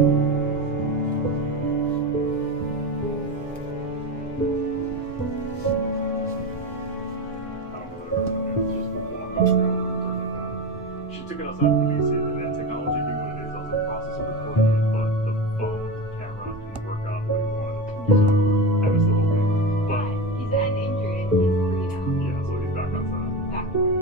She took it outside to release it, and then technology being what it is, I was in the process of recording it, but the phone camera didn't work out the way we wanted it to. So I missed the whole thing. But he's uninjured and he's free now. yeah, so he's back outside. Back to work.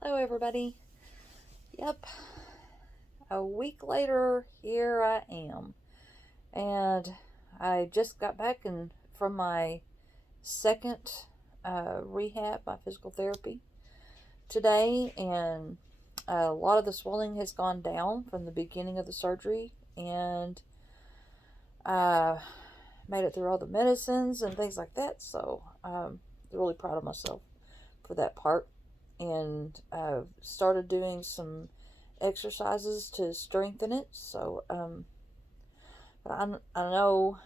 Hello everybody. Yep, a week later, here I am. And I just got back from my second rehab, my physical therapy today, and a lot of the swelling has gone down from the beginning of the surgery, and I made it through all the medicines and things like that, so I'm really proud of myself for that part. And started doing some exercises to strengthen it. So I know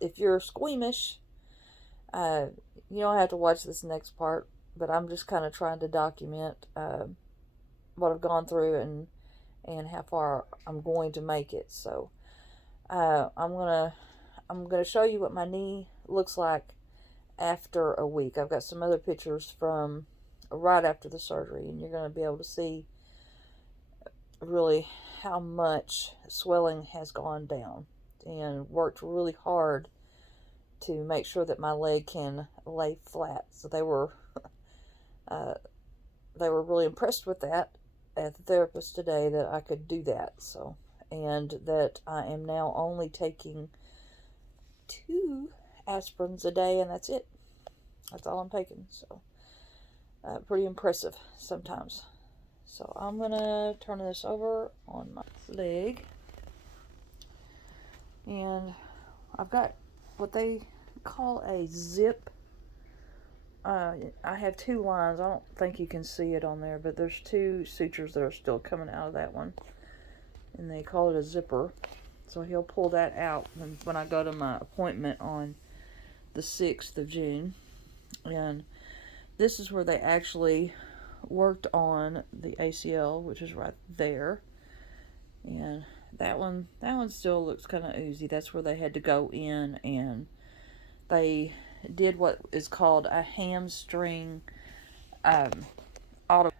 if you're squeamish, you don't have to watch this next part, but I'm just kind of trying to document what I've gone through and how far I'm going to make it. So I'm gonna show you what my knee looks like after a week. I've got some other pictures from right after the surgery, and you're going to be able to see really how much swelling has gone down, and worked really hard to make sure that my leg can lay flat. So they were really impressed with that at the therapist today, that I could do that. So, and that I am now only taking 2 aspirins a day, and that's it. That's all I'm taking. So pretty impressive sometimes. So I'm gonna turn this over on my leg, and I've got what they call a zip. I have 2 lines. I don't think you can see it on there, but there's 2 sutures that are still coming out of that one, and they call it a zipper. So he'll pull that out when I go to my appointment on the 6th of June, and this is where they actually worked on the ACL, which is right there. And that one still looks kind of oozy. That's where they had to go in, and they did what is called a hamstring auto,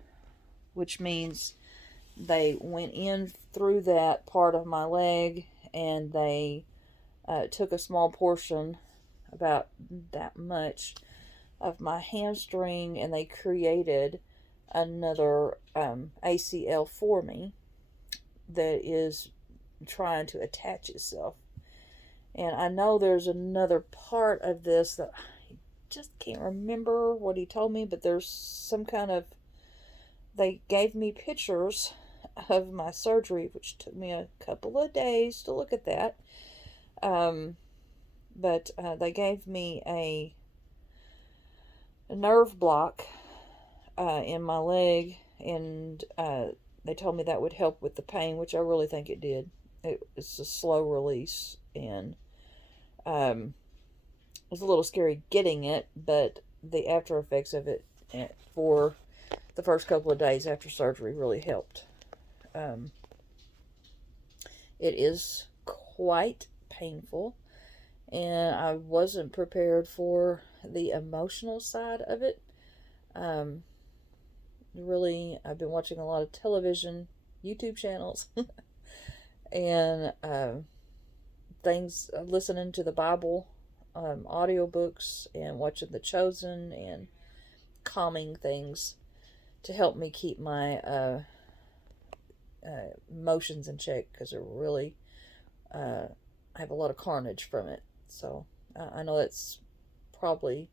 which means they went in through that part of my leg, and they took a small portion, about that much, of my hamstring, and they created another ACL for me that is trying to attach itself. And I know there's another part of this that I just can't remember what he told me, but there's some kind of, they gave me pictures of my surgery, which took me a couple of days to look at that. But they gave me a nerve block in my leg, and they told me that would help with the pain, which I really think it did. It's a slow release, and it was a little scary getting it, but the after effects of it for the first couple of days after surgery really helped. It is quite painful, and I wasn't prepared for the emotional side of it. Really, I've been watching a lot of television, YouTube channels, and things, listening to the Bible, audiobooks, and watching The Chosen, and calming things to help me keep my emotions in check, because it really, I have a lot of carnage from it. So I know that's probably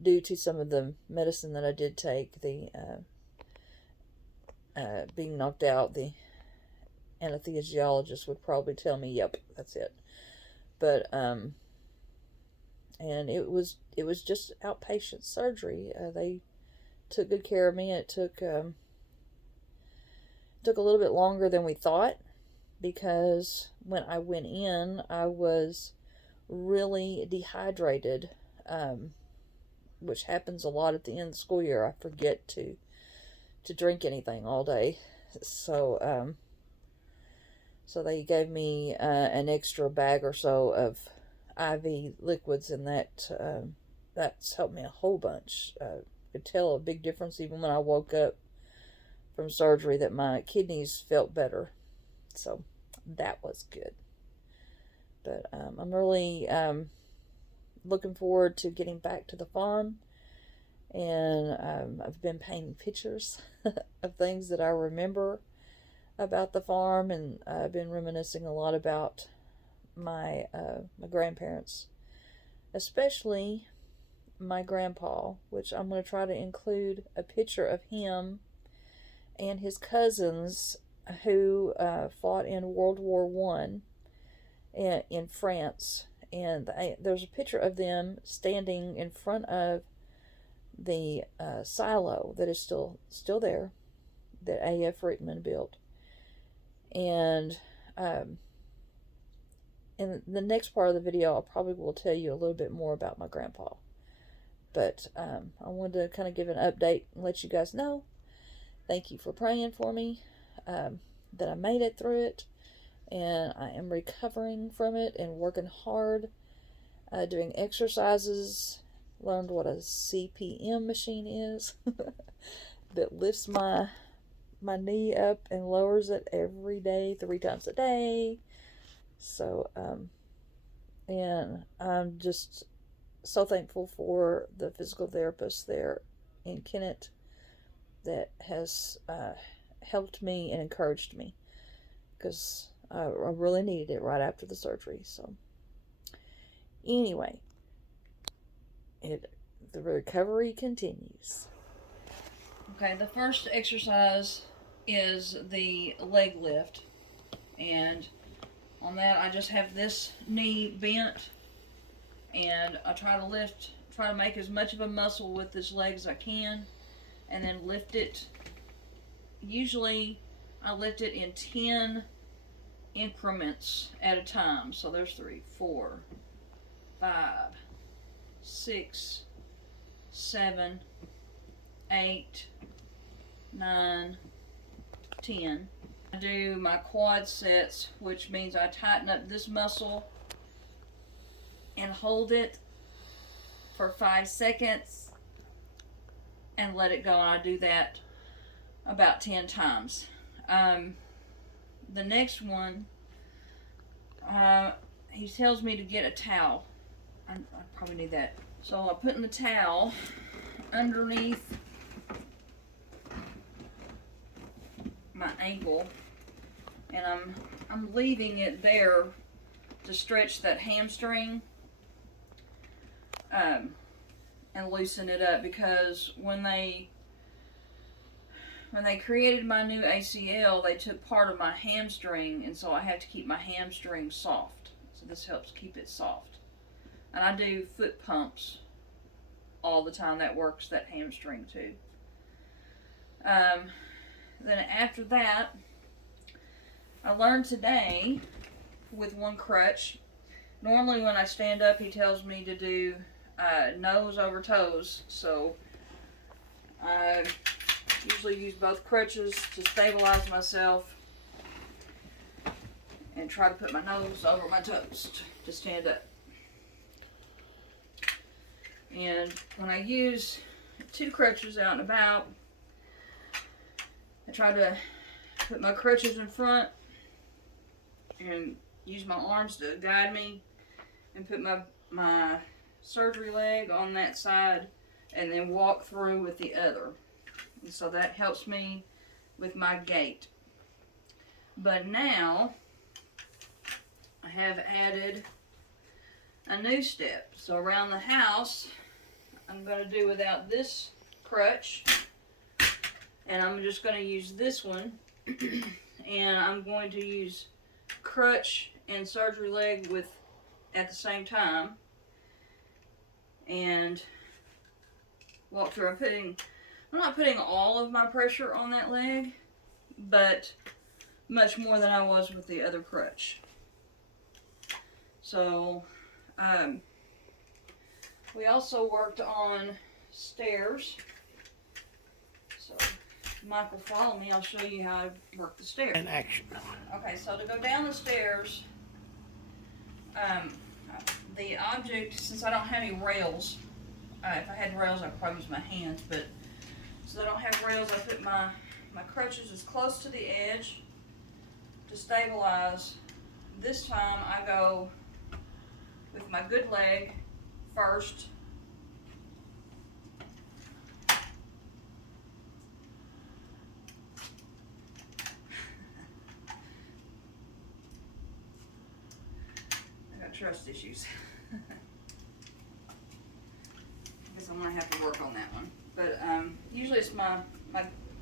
due to some of the medicine that I did take, the being knocked out. The anesthesiologist would probably tell me, "Yep, that's it." But and it was just outpatient surgery. They took good care of me. It took a little bit longer than we thought, because when I went in, I was really dehydrated, which happens a lot at the end of the school year. I forget to drink anything all day, so so they gave me an extra bag or so of IV liquids, and that's helped me a whole bunch. Could tell a big difference even when I woke up from surgery, that my kidneys felt better, so that was good. But I'm really looking forward to getting back to the farm, and I've been painting pictures of things that I remember about the farm, and I've been reminiscing a lot about my my grandparents, especially my grandpa, which I'm going to try to include a picture of him and his cousins who fought in World War One in France, and there's a picture of them standing in front of the silo that is still there, that A.F. Rickman built. And in the next part of the video, I probably will tell you a little bit more about my grandpa. But I wanted to kind of give an update and let you guys know. Thank you for praying for me, that I made it through it, and I am recovering from it and working hard, doing exercises. Learned what a CPM machine is that lifts my knee up and lowers it every day, 3 times a day. So and I'm just so thankful for the physical therapist there in Kennett that has helped me and encouraged me, because I really needed it right after the surgery. So anyway, the recovery continues. Okay, the first exercise is the leg lift, and on that I just have this knee bent, and I try to make as much of a muscle with this leg as I can, and then lift it. Usually I lift it in 10 increments at a time. So there's 3, 4, 5, 6, 7, 8, 9, 10. I do my quad sets, which means I tighten up this muscle and hold it for 5 seconds and let it go, and I do that about 10 times. The next one, he tells me to get a towel. I probably need that. So I'm putting the towel underneath my ankle, and I'm leaving it there to stretch that hamstring and loosen it up, because when they created my new ACL, they took part of my hamstring, and so I have to keep my hamstring soft. So this helps keep it soft. And I do foot pumps all the time. That works that hamstring too. Then after that, I learned today with one crutch. Normally when I stand up, he tells me to do nose over toes. So I usually use both crutches to stabilize myself and and try to put my nose over my toes to stand up. And when I use 2 crutches out and about, I try to put my crutches in front and use my arms to guide me, and put my surgery leg on that side and then walk through with the other. And so that helps me with my gait. But now I have added a new step. So around the house, I'm going to do without this crutch, and I'm just going to use this one, and I'm going to use crutch and surgery leg at the same time, and walk through. I'm not putting all of my pressure on that leg, but much more than I was with the other crutch. So we also worked on stairs. So Michael, follow me. I'll show you how I work the stairs. In action. Okay, so to go down the stairs, the object, since I don't have any rails, if I had rails I'd probably use my hands, but since I don't have rails, I put my crutches as close to the edge to stabilize. This time I go with my good leg first. I got trust issues. I guess I'm gonna have to work on that one. But usually it's my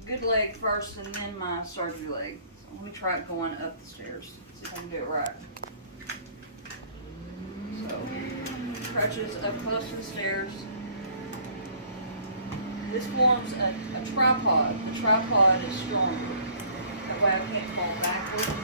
good leg first and then my surgery leg. So let me try it going up the stairs. See if I can do it right. So crutches up close to the stairs. This forms a tripod. The tripod is stronger. That way I can't fall backward.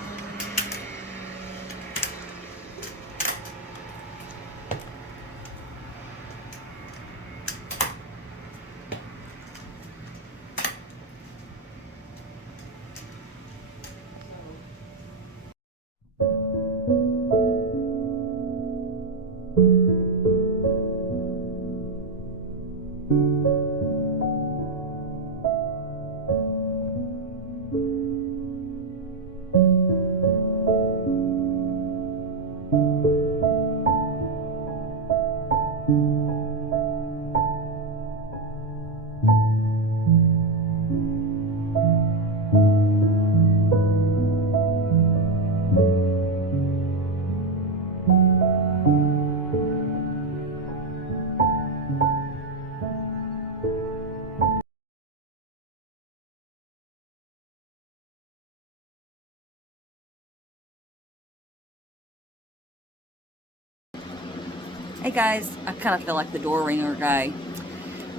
Hey guys, I kind of feel like the door ringer guy.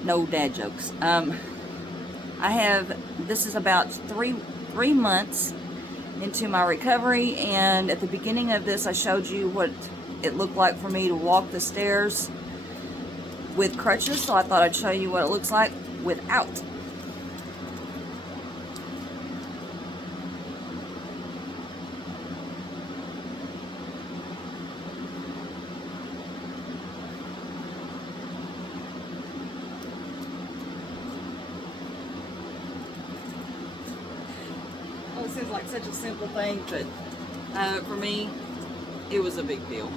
No dad jokes. This is about three months into my recovery, and at the beginning of this I showed you what it looked like for me to walk the stairs with crutches, so I thought I'd show you what it looks like without. Well, it seems like such a simple thing, but for me, it was a big deal.